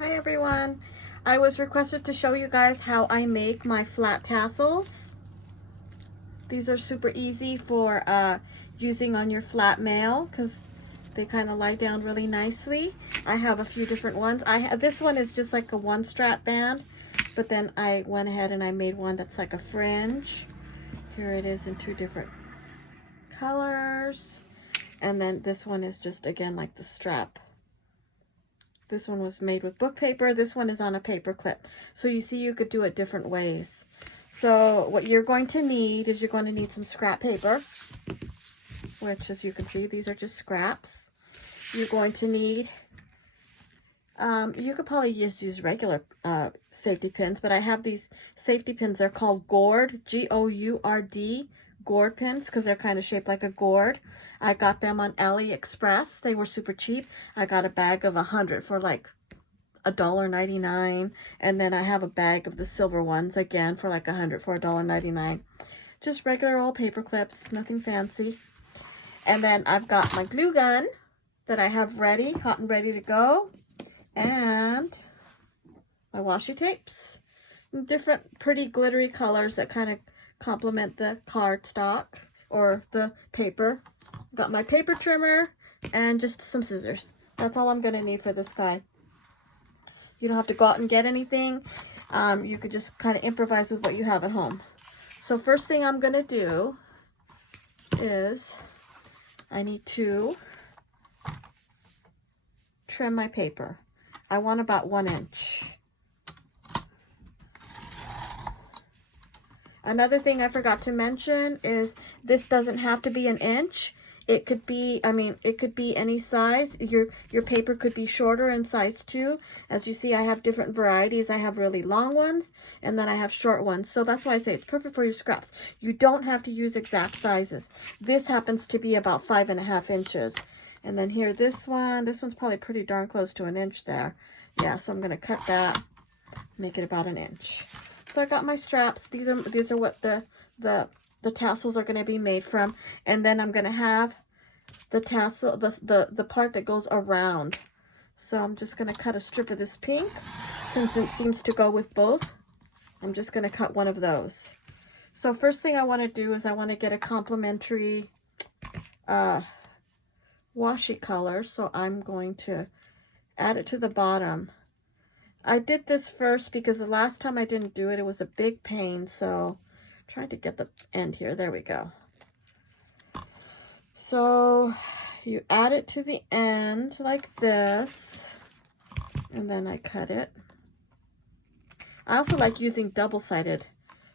Hi everyone. I was requested to show you guys how I make my flat tassels. These are super easy for using on your flat mail because they kind of lie down really nicely. I have a few different ones. This one is just like a one strap band, but then I went ahead and I made one that's like a fringe. Here it is in two different colors. And then this one is just again like the strap. This one was made with book paper. This one is on a paper clip. So you see you could do it different ways. So what you're going to need is you're going to need some scrap paper, which as you can see, these are just scraps. You're going to need, you could probably just use regular safety pins, but I have these safety pins. They're called gourd, G-O-U-R-D, gourd pins, because they're kind of shaped like a gourd. I got them on AliExpress. They were super cheap. I got a bag of 100 for like $1.99, and then I have a bag of the silver ones again for like 100 for $1.99. Just regular old paper clips, nothing fancy. And then I've got my glue gun that I have ready, hot and ready to go, and my washi tapes, different pretty glittery colors that kind of complement the cardstock or the paper. Got my paper trimmer and just some scissors. That's all I'm going to need for this guy. You don't have to go out and get anything. You could just kind of improvise with what you have at home. So first thing I'm going to do is I need to trim my paper. I want about 1 inch. Another thing I forgot to mention is this doesn't have to be 1 inch. It could be, it could be any size. Your paper could be shorter in size too. As you see, I have different varieties. I have really long ones, and then I have short ones. So that's why I say it's perfect for your scraps. You don't have to use exact sizes. This happens to be about 5.5 inches. And then here, this one's probably pretty darn close to 1 inch there. Yeah, so I'm gonna cut that, make it about 1 inch. So I got my straps. These are what the tassels are going to be made from, and then I'm going to have the tassel, the part that goes around. So I'm just going to cut a strip of this pink, since it seems to go with both. I'm just going to cut one of those. So first thing I want to do is I want to get a complementary washi color. So I'm going to add it to the bottom. I did this first because the last time I didn't do it, it was a big pain. So I'm trying to get the end here. There we go. So you add it to the end like this, and then I cut it. I also like using double-sided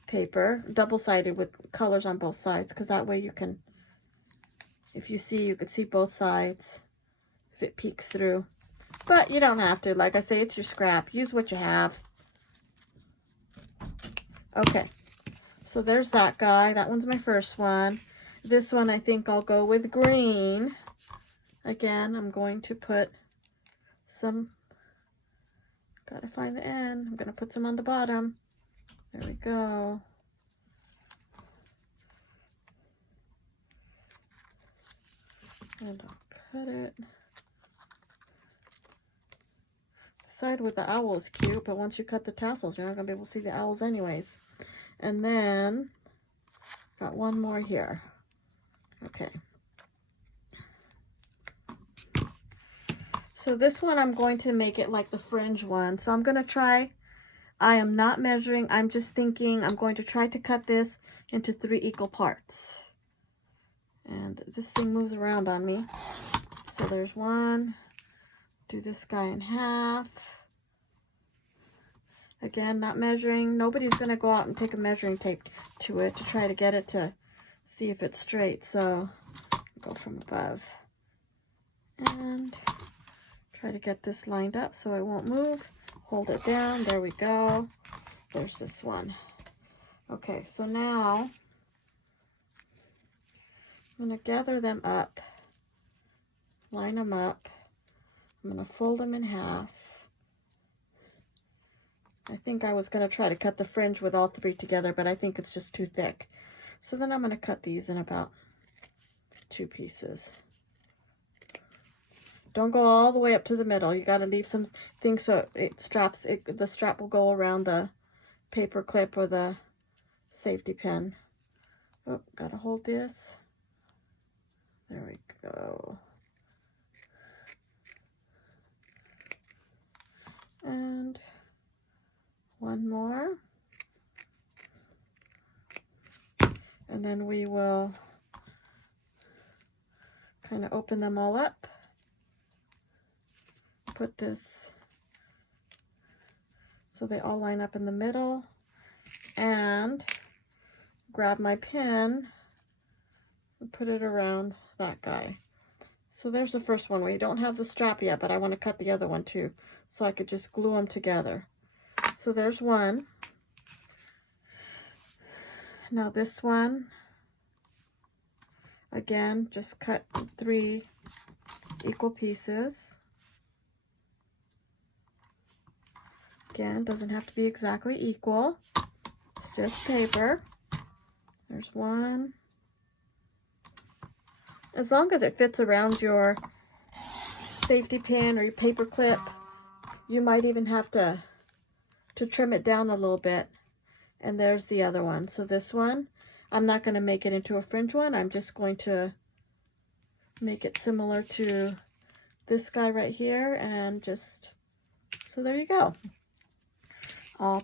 paper, double-sided with colors on both sides, because that way you can, if you see, you can see both sides if it peeks through. But you don't have to. Like I say, it's your scrap. Use what you have. Okay, so there's that guy. That one's my first one. This one I think I'll go with green. Again, I'm going to put some, gotta find the end. I'm gonna put some on the bottom. There we go. And I'll cut it. The side with the owl is cute, but once you cut the tassels, you're not gonna be able to see the owls anyways. And then, got one more here. Okay. So this one, I'm going to make it like the fringe one. So I'm gonna try, I am not measuring, I'm just thinking I'm going to try to cut this into 3 equal parts. And this thing moves around on me. So there's one, do this guy in half. Again, not measuring. Nobody's gonna go out and take a measuring tape to it to try to get it to see if it's straight. So go from above and try to get this lined up so it won't move. Hold it down. There we go. There's this one. Okay, so now I'm going to gather them up, line them up. I'm going to fold them in half. I think I was going to try to cut the fringe with all 3 together, but I think it's just too thick. So then I'm going to cut these in about 2 pieces. Don't go all the way up to the middle. You got to leave some things so the strap will go around the paper clip or the safety pin. Oh, gotta hold this. There we go. And one more. And then we will kind of open them all up. Put this so they all line up in the middle. And grab my pin and put it around that guy. So there's the first one. We don't have the strap yet, but I want to cut the other one too, so I could just glue them together. So there's one. Now this one, again, just cut 3 equal pieces. Again, doesn't have to be exactly equal. It's just paper. There's one. As long as it fits around your safety pin or your paper clip, you might even have to trim it down a little bit. And there's the other one. So this one, I'm not going to make it into a fringe one. I'm just going to make it similar to this guy right here, and just, so there you go. I'll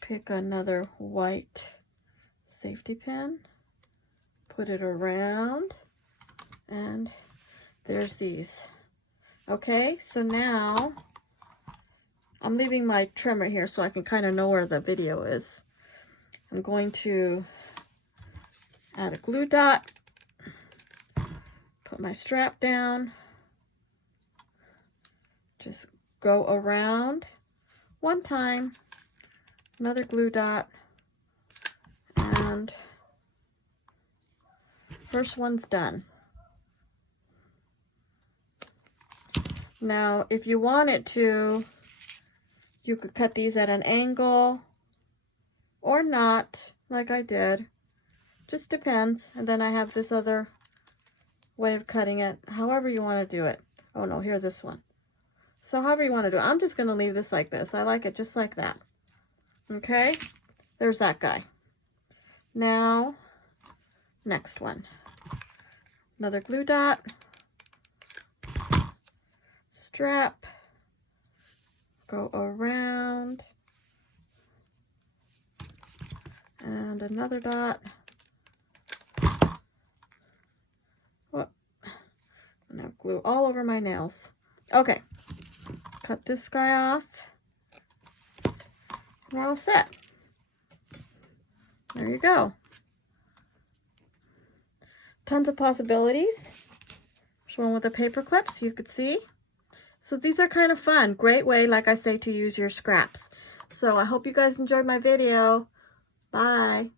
pick another white safety pin, put it around, and there's these. Okay, so now I'm leaving my trimmer here so I can kind of know where the video is. I'm going to add a glue dot, put my strap down, just go around one time, another glue dot, and first one's done. Now, if you wanted to, you could cut these at an angle or not, like I did. Just depends. And then I have this other way of cutting it, however you want to do it. Oh no, here, this one. So however you want to do it. I'm just going to leave this like this. I like it just like that. Okay, there's that guy. Now, next one. Another glue dot. Strap, go around, and another dot. Whoop. Now glue all over my nails. Okay, cut this guy off. We're all set. There you go. Tons of possibilities. There's one with a paper clip so you could see. So these are kind of fun. Great way, like I say, to use your scraps. So I hope you guys enjoyed my video. Bye.